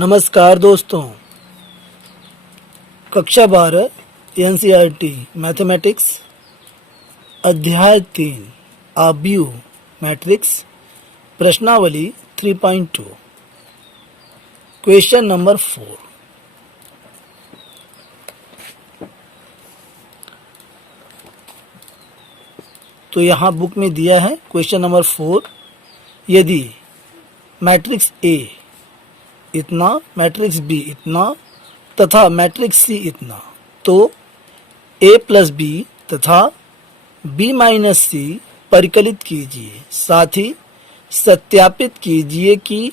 नमस्कार दोस्तों, कक्षा 12 एनसीईआरटी मैथमेटिक्स अध्याय 3 आव्यूह मैट्रिक्स प्रश्नावली 3.2 क्वेश्चन नंबर 4। तो यहाँ बुक में दिया है क्वेश्चन नंबर 4। यदि मैट्रिक्स ए इतना, मैट्रिक्स बी इतना तथा मैट्रिक्स सी इतना, तो ए प्लस बी तथा बी माइनस सी परिकलित कीजिए। साथ ही सत्यापित कीजिए कि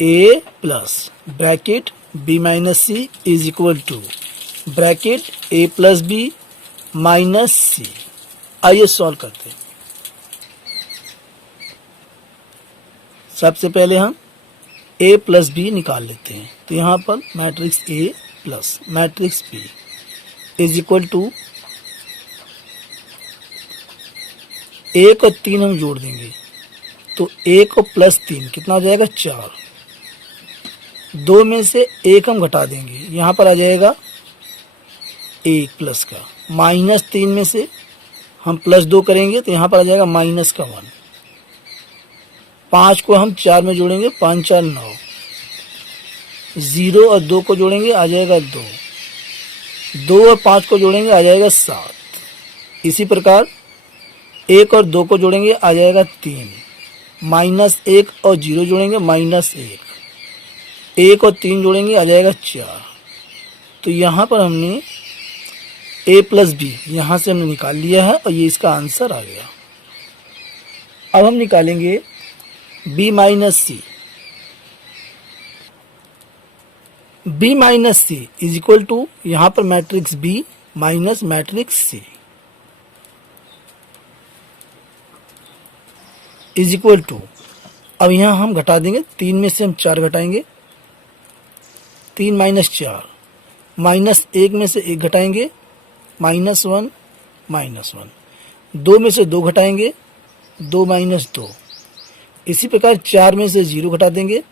A plus bracket B minus C is equal to bracket A plus B minus C. आइए सॉल्व करते हैं। सबसे पहले हम ए प्लस बी निकाल लेते हैं। तो यहाँ पर matrix A plus matrix B is equal to 1 और 3 हम जोड़ देंगे तो 1 और प्लस 3 कितना हो जाएगा 4। 2 में से 1 हम घटा देंगे, यहाँ पर आ जाएगा 1 प्लस का। माइनस 3 में से हम प्लस 2 करेंगे तो यहाँ पर आ जाएगा माइनस का 1। 5 को हम 4 में जोड़ेंगे, 5 4 9। 0 और 2 को जोड़ेंगे आ जाएगा 2। 2 और 5 को जोड़ेंगे आ जाएगा 7। इसी प्रकार 1 और 2 को जोड़ेंगे आ जाएगा 3। माइनस 1 और 0 जोड़ेंगे माइनस 1। 1 और 3 जोड़ेंगे आ जाएगा 4। तो यहाँ पर हमने a प्लस बी यहाँ से हमने निकाल लिया है और ये इसका आंसर आ गया। अब हम निकालेंगे b minus C. b minus C is equal to यहाँ पर matrix b minus matrix c is equal to. अब यहाँ हम घटा देंगे, 3 में से हम 4 घटाएंगे, 3 माइनस 4। माइनस 1 में से 1 घटाएंगे, माइनस 1 माइनस 1। 2 में से 2 घटाएंगे, 2 माइनस 2। इसी प्रकार 4 में से 0 घटा देंगे,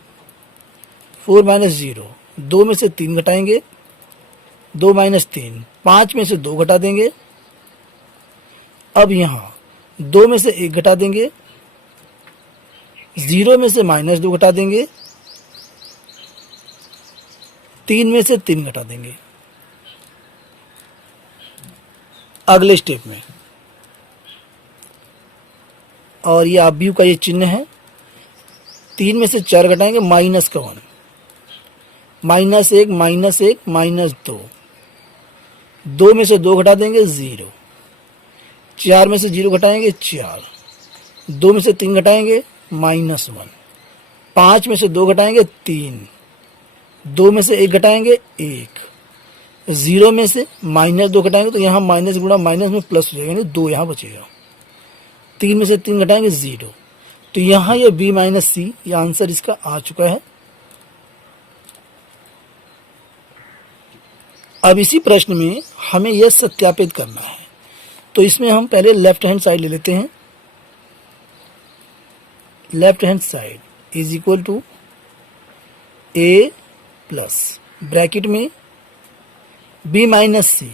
4 माइनस 0। 2 में से 3 घटाएंगे, 2 माइनस 3। 5 में से 2 घटा देंगे। अब यहाँ 2 में से 1 घटा देंगे, 0 में से माइनस 2 घटा देंगे, 3 में से 3 घटा देंगे। अगले स्टेप में, और ये आव्यूह का ये चिन्ह है। 3 में से 4 घटाएंगे, माइनस का 1। Minus 1 minus 1 minus 2। 2 में से 2 घटा देंगे 0। 4 में से 0 घटाएंगे 4। 2 में से 3 घटाएंगे माइनस 1। 5 में से 2 घटाएंगे 3। 2 में से 1 घटाएंगे 1। 0 में से माइनस 2 घटाएंगे तो यहाँ माइनस गुणा माइनस में प्लस हो जाएगा, यानी 2 यहाँ बचेगा। 3 में से 3 घटाएंगे 0। तो यहाँ ये b माइनस सी, ये आंसर इसका आ चुका है। अब इसी प्रश्न में हमें यह सत्यापित करना है। तो इसमें हम पहले लेफ्ट हैंड साइड ले लेते हैं। Left hand side is equal to a plus bracket में b माइनस सी।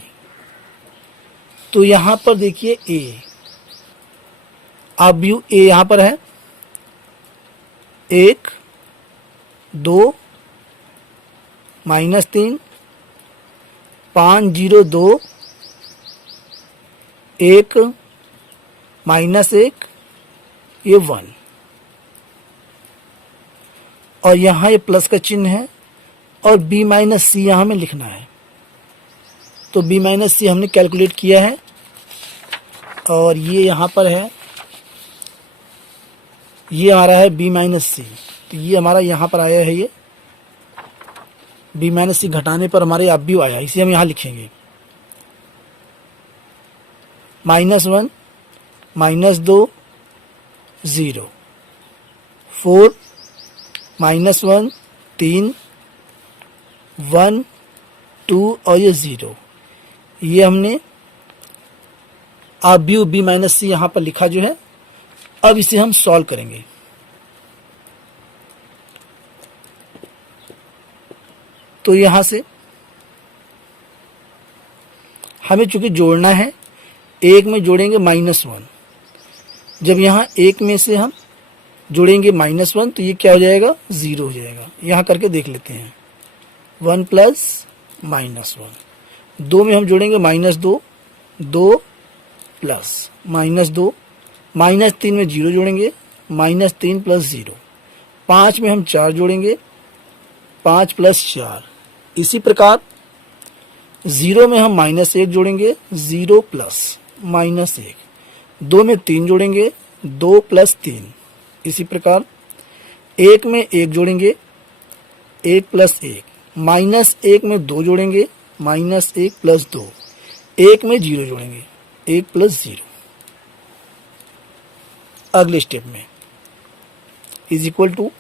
तो यहाँ पर देखिए a, आव्यूह a यहाँ पर है। 1 2 माइनस 3 5 0 2 1 माइनस 1 ये 1। और यहाँ ये प्लस का चिन्ह है और b माइनस सी यहाँ में लिखना है। तो b माइनस सी हमने कैलकुलेट किया है और ये यहाँ पर है, ये आ रहा है b माइनस सी। तो ये हमारा यहाँ पर आया है, ये b माइनस सी घटाने पर हमारे आव्यूह आया, इसे हम यहाँ लिखेंगे। Minus 1 minus 2 0। 4 माइनस 1 3 1 2 और ये 0। ये हमने आव्यूह b माइनस सी यहाँ पर लिखा जो है। अब इसे हम सॉल्व करेंगे। तो यहाँ से हमें चूंकि जोड़ना है, एक में जोड़ेंगे -1। जब यहाँ एक में से हम जोड़ेंगे -1 तो ये क्या हो जाएगा, 0 हो जाएगा। यहाँ करके देख लेते हैं, 1 + -1। 2 में हम जोड़ेंगे -2, 2 + -2, -3 में 0 जोड़ेंगे, -3 + 0। 5 में हम 4 जोड़ेंगे, 5 + 4। इसी प्रकार 0 में हम -1 जोड़ेंगे, 0 + -1। 2 में 3 जोड़ेंगे, 2 + 3। इसी प्रकार 1 में 1 जोड़ेंगे, 1 + 1। -1 में 2 जोड़ेंगे, -1 + 2। 1 में 0 जोड़ेंगे, 1 + 0। अगले स्टेप में =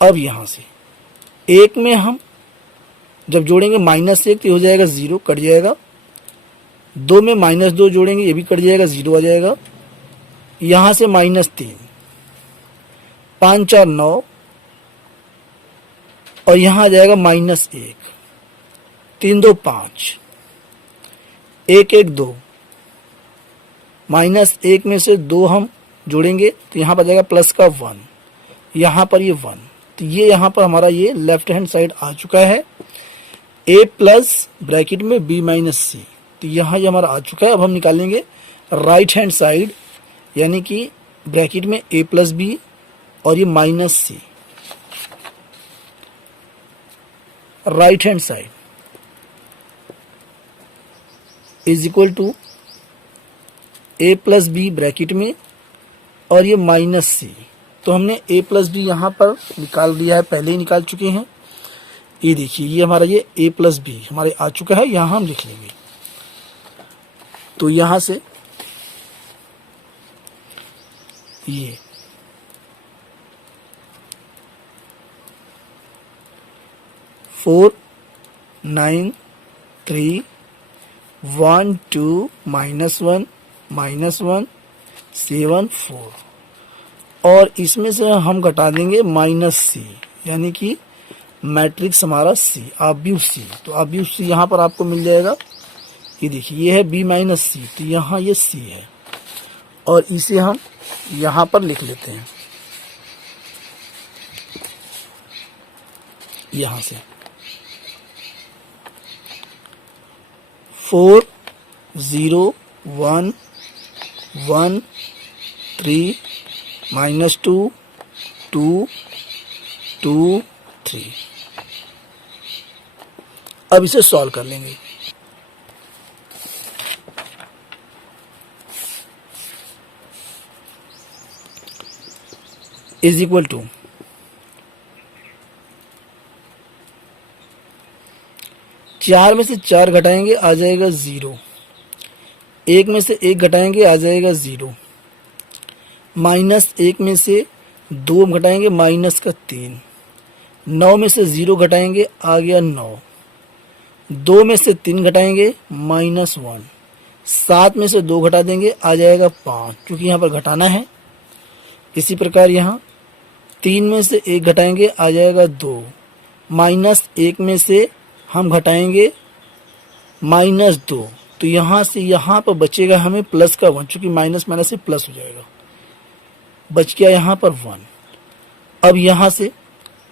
अब यहाँ से 1 में हम जब जोड़ेंगे -1 तो हो जाएगा 0, कट जाएगा। 2 में -2 जोड़ेंगे, ये भी कट जाएगा, 0 आ जाएगा। यहाँ से -3, 5 4 9, और यहाँ आ जाएगा -1, 3 2 5, 1 1 2। -1 में से 2 हम जोड़ेंगे तो यहाँ पर जाएगा प्लस का 1, यहाँ पर ये 1। तो ये यहाँ पर हमारा ये लेफ्ट हैंड साइड आ चुका है, a प्लस ब्रैकेट में b - c। तो यहाँ ये हमारा आ चुका है। अब हम निकालेंगे राइट हैंड साइड, यानी कि ब्रैकेट में a + b और ये -c। Right hand side = a + b bracket में और ये -c। तो हमने a + b यहाँ पर निकाल दिया है, पहले ही निकाल चुके हैं। ये देखिए, ये हमारा ये a + b हमारे आ चुका है, यहाँ हम लिख लेंगे। तो यहाँ से ये 4 9 3 1 2 -1 -1 7 4, और इसमें से हम घटा देंगे -c, यानी कि मैट्रिक्स हमारा c, ऑब्वियस c। तो ऑब्वियस c यहाँ पर आपको मिल जाएगा। ये देखिए, ये है b - c, तो यहाँ ये c है, और इसे हम यहाँ पर लिख लेते हैं। यहाँ से 4 0 1 1 3 -2 2 2 3। अब इसे सॉल्व कर लेंगे। = 4 में से 4 घटाएंगे, आ जाएगा 0। 1 में से 1 घटाएंगे, आ जाएगा 0। -1 में से 2 घटाएंगे, -3। 9 में से 0 घटाएंगे, आ गया 9। 2 में से 3 घटाएंगे, -1। 7 में से 2 घटा देंगे, आ जाएगा 5, क्योंकि यहाँ पर घटाना है। इसी प्रकार यहाँ 3 में से 1 घटाएंगे, आ जाएगा 2। -1 में से हम घटाएंगे -2, तो यहाँ से यहाँ पर बचेगा हमें प्लस का 1, चूंकि माइनस से प्लस हो जाएगा, बच गया यहाँ पर 1। अब यहाँ से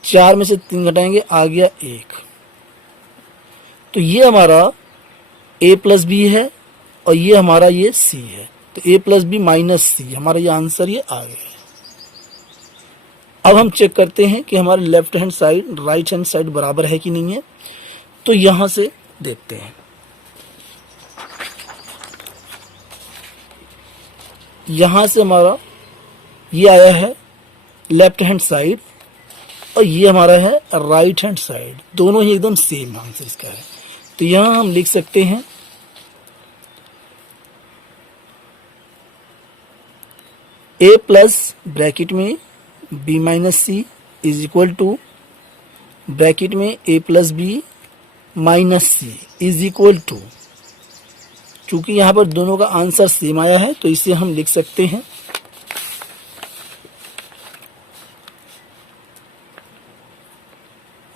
4 में से 3 घटाएंगे, आ गया 1। तो ये हमारा a + b है, और ये हमारा ये c है। तो a + b - c हमारा ये आंसर ये आ गया है। अब हम चेक करते हैं कि हमारे left hand side right hand side बराबर है कि नहीं है। तो यहाँ से देखते हैं, यहाँ से हमारा ये आया है लेफ्ट हैंड साइड, और ये हमारा है राइट हैंड साइड, दोनों ही एकदम सेम आंसर इसका है। तो यहाँ हम लिख सकते हैं a प्लस ब्रैकेट में b - c = ब्रैकेट में a + b - c चूंकि यहाँ पर दोनों का आंसर सेम आया है, तो इसे हम लिख सकते हैं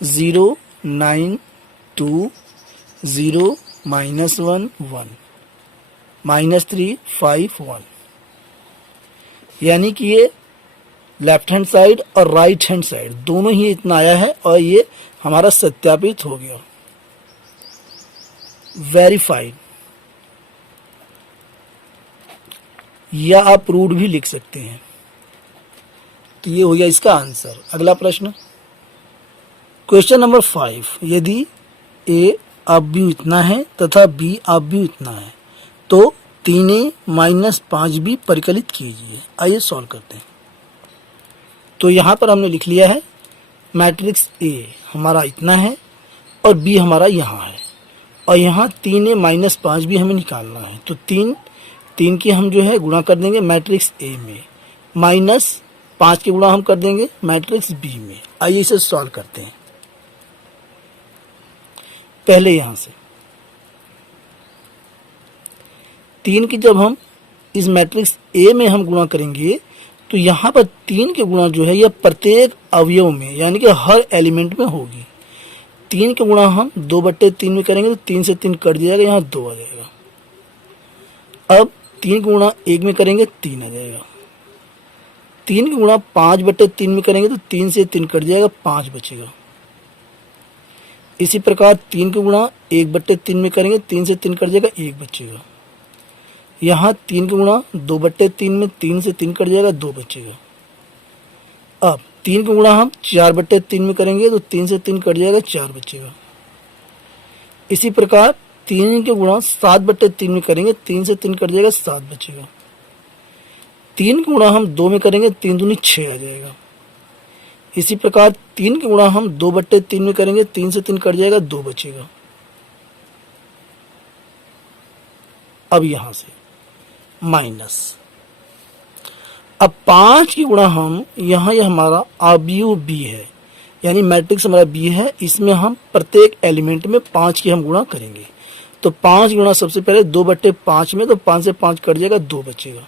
0 9 2 0 -1 1 -3 5 1, यानी कि ये लेफ्ट हैंड साइड और राइट हैंड साइड दोनों ही इतना आया है और ये हमारा सत्यापित हो गया, वेरीफाइड, या आप प्रूव्ड भी लिख सकते हैं। तो ये हो गया इसका आंसर। अगला प्रश्न, क्वेश्चन नंबर 5, यदि ए अब भी इतना है तथा बी अब भी इतना है तो 3a - 5b परिकलित कीजिए। आइए सॉल्व करते हैं। तो यहाँ पर हमने लिख लिया है मैट्रिक्स ए हमारा इतना है और बी हमारा यहाँ है, और यहाँ 3a - 5b हमें निकालना है। तो 3 की हम जो है गुणा कर देंगे मैट्रिक्स ए में, -5 के गुणा हम कर देंगे मैट्रिक्स बी में। आइए इसे सॉल्व करते हैं। पहले यहाँ से 3 की जब हम इस मैट्रिक्स ए में हम गुणा करेंगे तो यहाँ पर 3 के गुणा जो है यह प्रत्येक अवयव में यानी कि हर एलिमेंट में होगी। 3 के गुणा हम 2/3 में करेंगे तो 3 से 3 कट जाएगा, यहाँ 2 आ जाएगा। अब 3 के गुणा 1 में करेंगे 3 आ जाएगा। 3 के गुणा 5/3 में करेंगे तो 3 से 3 कट जाएगा, 5 बचेगा। इसी प्रकार 3 के गुणा 1/3 में करेंगे 3 से 3 कट जाएगा, 1 बचेगा। यहाँ 3 के गुणा 2/3 में 3 से 3 कट जाएगा, 2 बचेगा। अब 3 के गुणा हम 4/3 में करेंगे तो 3 से 3 कट जाएगा, 4 बचेगा। इसी प्रकार 3 के गुणा 7/3 में करेंगे 3 से 3 कट जाएगा, 7 बचेगा। 3 के गुणा हम 2 में करेंगे 3 दूनी 6 आ जाएगा। इसी प्रकार 3 के गुणा हम 2/3 में करेंगे 3 से 3 कट जाएगा, 2 बचेगा। अब यहाँ से माइनस, अब 5 की गुणा हम यहाँ यह हमारा अवयव बी है यानी मैट्रिक्स हमारा बी है, इसमें हम प्रत्येक एलिमेंट में 5 की हम गुणा करेंगे। तो 5 गुणा सबसे पहले 2/5 में, तो 5 से 5 कट जाएगा, 2 बचेगा।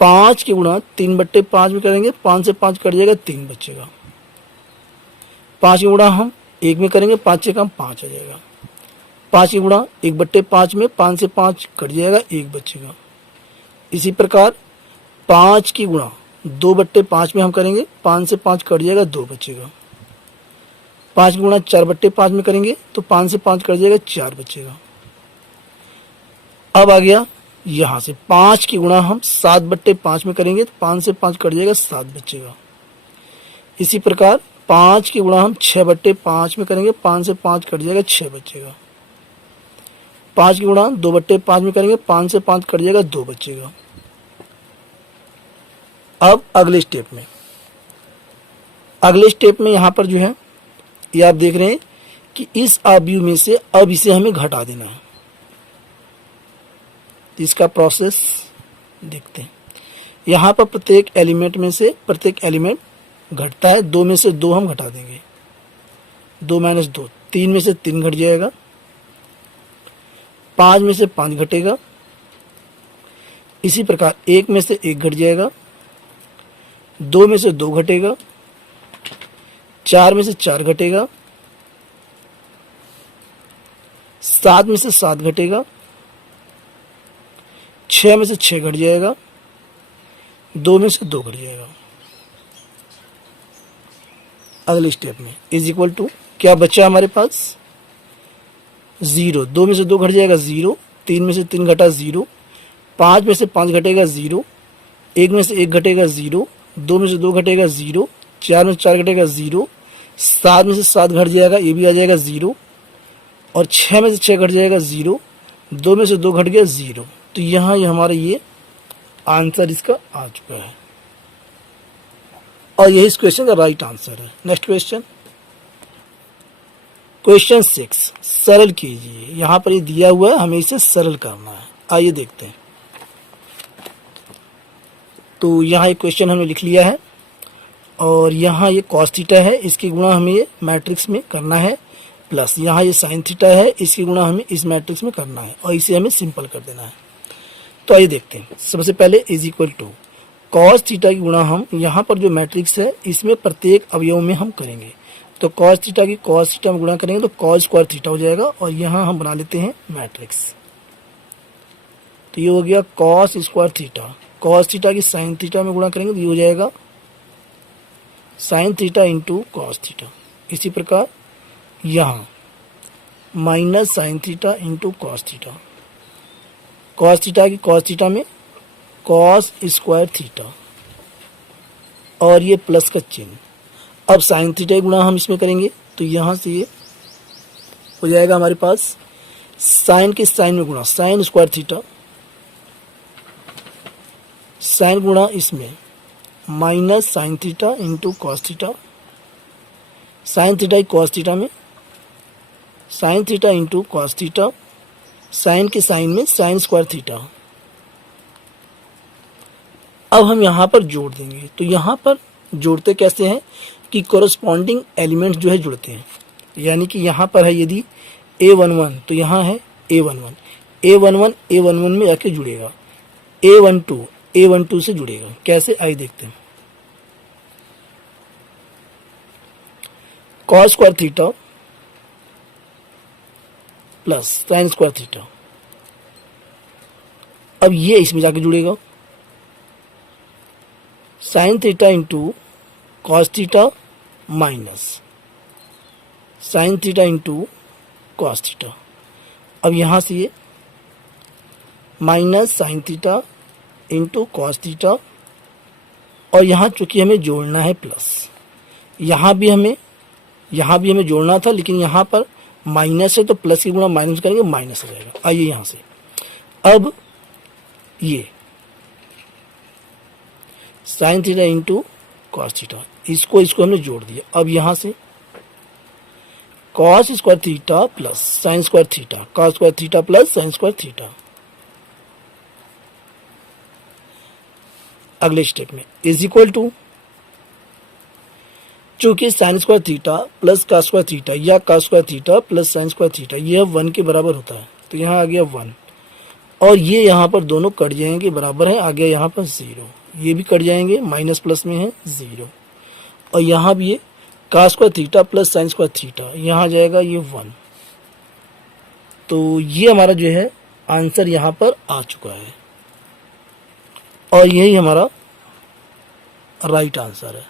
5 की गुणा 3/5 में करेंगे 5 से 5 कट जाएगा, 3 बचेगा। 5 की गुणा हम 1 में करेंगे 5 से कम 5 आ जाएगा। 5 की गुणा 1/5 में 5 से 5 कट जाएगा, 1 बचेगा। इसी प्रकार 5 की गुणा 2/5 में हम करेंगे 5 से 5 कट जाएगा, 2 बचेगा। 5 की गुणा 4/5 में करेंगे तो 5 से 5 कट जाएगा, 4 बचेगा। अब आ गया यहाँ से 5 की गुणा हम 7/5 में करेंगे तो 5 से 5 कट जाएगा, 7 बचेगा। इसी प्रकार 5 की गुणा हम 6/5 में करेंगे 5 से 5 कट जाएगा, 6 बचेगा। 5 की गुणा 2/5 में करेंगे 5 से 5 कट जाएगा, 2 बचेगा। अब अगले स्टेप में यहाँ पर जो है ये आप देख रहे हैं कि इस अवयव में से अब इसे हमें घटा देना है। इसका प्रोसेस देखते हैं। यहाँ पर प्रत्येक एलिमेंट में से प्रत्येक एलिमेंट घटता है, 2 में से 2 हम घटा देंगे, 2 - 2, 3 में से 3 घट जाएगा, 5 में से 5 घटेगा। इसी प्रकार 1 में से 1 घट जाएगा, 2 में से 2 घटेगा, 4 में से 4 घटेगा, 7 में से 7 घटेगा, 6 में से 6 घट जाएगा, 2 में से 2 घट जाएगा। अगले स्टेप में इज इक्वल टू क्या बचा हमारे पास 0, 2 में से 2 घट जाएगा 0, 3 में से 3 घटा 0, 5 में से 5 घटेगा 0, 1 में से 1 घटेगा 0, 2 में से 2 घटेगा 0, 4 में से 4 घटेगा 0, 7 में से 7 घट जाएगा, ये भी आ जाएगा 0, और 6 में से 6 घट जाएगा 0, 2 में से 2 घट गया 0। तो यहाँ ये हमारा ये आंसर इसका आ चुका है और यही इस क्वेश्चन का राइट आंसर है। नेक्स्ट क्वेश्चन, क्वेश्चन 6, सरल कीजिए। यहाँ पर ये दिया हुआ है, हमें इसे सरल करना है। आइए देखते हैं। तो यहाँ एक क्वेश्चन हमने लिख लिया है और यहाँ ये कॉस थीटा है, इसकी गुणा हमें ये मैट्रिक्स में करना है, प्लस यहाँ ये साइन थीटा है, इसकी गुणा हमें इस मैट्रिक्स में करना है और इसे हमें सिंपल कर देना है। तो आइए देखते हैं। सबसे पहले is equal to cos theta की गुणा हम यहाँ पर जो मैट्रिक्स है इसमें प्रत्येक अवयव में हम करेंगे। तो कॉस थीटा की कॉस थीटा में गुणा करेंगे तो कॉस स्क्वायर थीटा हो जाएगा और यहाँ हम बना लेते हैं मैट्रिक्स। तो ये हो गया cos square theta. Cos theta की साइन थीटा में गुणा करेंगे तो ये हो जाएगा sign theta into cos theta. इसी प्रकार यहाँ minus sine theta into cos theta. Cos theta की कॉस थीटा में कॉस स्क्वायर थीटा और ये प्लस का चिन्ह। अब साइन थीटा की गुणा हम इसमें करेंगे तो यहाँ से ये हो जाएगा हमारे पास साइन के साइन में गुणा साइन स्क्वायर थीटा, साइन गुणा इसमें minus sine theta into cos theta. Sine theta की कॉस थीटा में sine theta into cos theta, sine के साइन में साइन स्क्वायर थीटा। अब हम यहाँ पर जोड़ देंगे। तो यहाँ पर जोड़ते कैसे हैं कि कोरस्पॉन्डिंग एलिमेंट जो है जुड़ते हैं। यानी कि यहाँ पर है यदि A11 तो यहाँ है A11, A11 A11 में आके जुड़ेगा, A12 A12 से जुड़ेगा। कैसे आइए देखते हैं। Cos square theta plus sine square theta, अब ये इसमें जाके जुड़ेगा। Sign theta into cos theta minus sine theta into cos theta. अब यहाँ से ये minus sine theta into cos theta और यहाँ चूंकि हमें जोड़ना है प्लस, यहाँ भी हमें जोड़ना था लेकिन यहाँ पर माइनस है तो प्लस की गुणा माइनस करेंगे माइनस हो जाएगा। आइए यहाँ से अब ये sine theta into cos theta, इसको हमने जोड़ दिया। अब यहाँ से cos square theta plus sine square theta, cos square theta plus sine square theta. अगले स्टेप में इज इक्वल टू, चूंकि sine square theta plus cos square theta या cos square theta plus sine square theta यह 1 के बराबर होता है तो यहाँ आ गया 1 और ये यहाँ पर दोनों कट जाएंगे, बराबर है, आ गया यहाँ पर 0। ये भी कट जाएंगे, माइनस प्लस में है 0 और यहाँ भी ये cos square theta plus sine square theta, यहाँ आ जाएगा ये 1। तो ये हमारा जो है आंसर यहाँ पर आ चुका है और यही हमारा राइट आंसर है।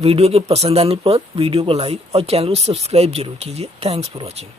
वीडियो के पसंद आने पर वीडियो को लाइक और चैनल को सब्सक्राइब जरूर कीजिए। Thanks for watching.